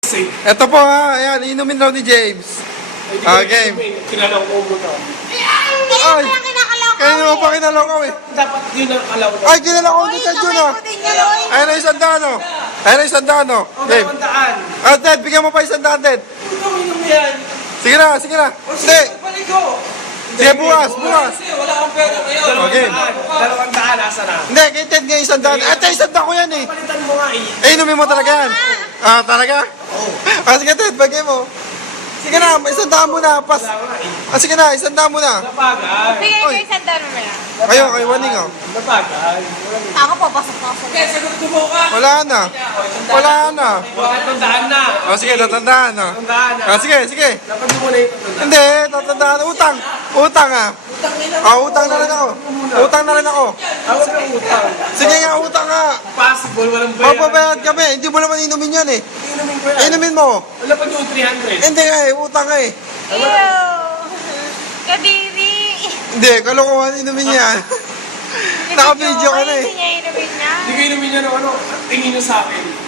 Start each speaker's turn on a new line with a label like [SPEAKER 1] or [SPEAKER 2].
[SPEAKER 1] Ito po ha, ayan, inumin raw ni James. Okay.
[SPEAKER 2] Kilala ko mo to.
[SPEAKER 1] Ay, kaya naman pa kinalakaw eh.
[SPEAKER 2] Dapat yun ang alaw ko.
[SPEAKER 1] Ay, kilala ko din sa June ah. Ayun na isang daan oh. Ayun na isang daan oh.
[SPEAKER 2] O,
[SPEAKER 1] Game.
[SPEAKER 2] 200.
[SPEAKER 1] Ah, Ted, bigyan mo pa isang daan, Ted.
[SPEAKER 2] Ito, yan.
[SPEAKER 1] Sige na, sige na.
[SPEAKER 2] O,
[SPEAKER 1] Hindi.
[SPEAKER 2] sige, balik ko.
[SPEAKER 1] Sige, bukas, bukas.
[SPEAKER 2] Kasi wala akong pera ngayon.
[SPEAKER 1] Okay.
[SPEAKER 2] 200, asa na?
[SPEAKER 1] Hindi, kay Ted nga isang daan. Ito, isang daan ko yan eh.
[SPEAKER 2] Palitan mo nga eh.
[SPEAKER 1] Eh, inumin mo talaga yan. Ah, talaga? Oo. Ah, sige, Ted, bagay mo. Sige na, isang daan mo na. Pas.
[SPEAKER 2] Wala nga eh.
[SPEAKER 1] Ah, sige na, isang daan mo na.
[SPEAKER 2] Napagay.
[SPEAKER 3] Sige,
[SPEAKER 1] Oy.
[SPEAKER 3] kayo sandal mo na.
[SPEAKER 1] Kayo, kayo, waning oh.
[SPEAKER 2] Napagay.
[SPEAKER 3] Ako po, pasok na ako.
[SPEAKER 2] Kaya sagot ko mo ka.
[SPEAKER 1] Wala na. Wala na.
[SPEAKER 2] Tandaan na.
[SPEAKER 1] Oh, sige, tatandaan oh.
[SPEAKER 2] Tandaan na.
[SPEAKER 1] Ah, sige, sige.
[SPEAKER 2] Dapat mo na yung tandaan.
[SPEAKER 1] Hindi, tatandaan. Utang. Utang ah. Ah, utang na rin ako. Utang na rin ako.
[SPEAKER 2] Ako na utang.
[SPEAKER 1] Sige nga, utang nga.
[SPEAKER 2] Possible, walang bayaran.
[SPEAKER 1] Mapabayad kami. Hindi mo naman inumin yan eh.
[SPEAKER 2] Inumin ko yan.
[SPEAKER 1] Inumin mo.
[SPEAKER 2] Wala pa yung 300.
[SPEAKER 1] Hindi nga eh, utang nga eh.
[SPEAKER 3] Ew! Kadiri!
[SPEAKER 1] Hindi, kalokohan inumin yan. Naka-video ka na eh.
[SPEAKER 3] Hindi niya inumin niya.
[SPEAKER 2] Hindi ko inumin niya ng ano. Tingin niyo sa akin.